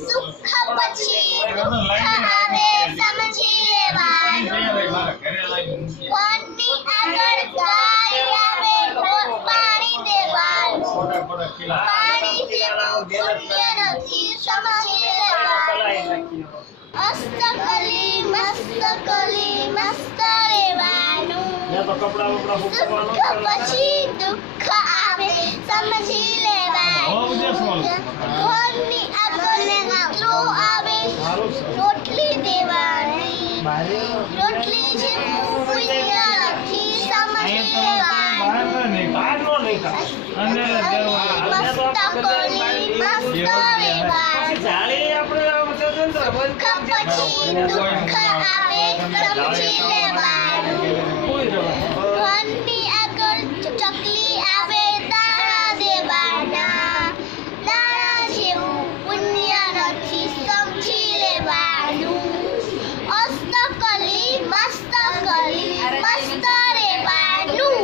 સુખ પછી દુઃખ આવે સમજી લેવાનું કોની આગળ ગાય આવે પાણી દેવાનું પાણી જેવું પુણ્ય નથી સમજી લેવાનું અસ્તકલી મસ્ત રહેવાનું સુખ પછી દુઃખ આવે સમજી લેવાનું ઘરની આગળ કૂતરો આવે રોટલી દેવાની રોટલી જેવું પુણ્ય નથી સમજી લેવાનું સુખ પછી દુઃખ આવે સમજી લેવાનું ઘરની આગળ ચકલી આવે દાણા દેવાના દાણા જેવું પુણ્ય નથી સમજી લેવાનું અસ્તકલી મસ્ત રહેવાનું.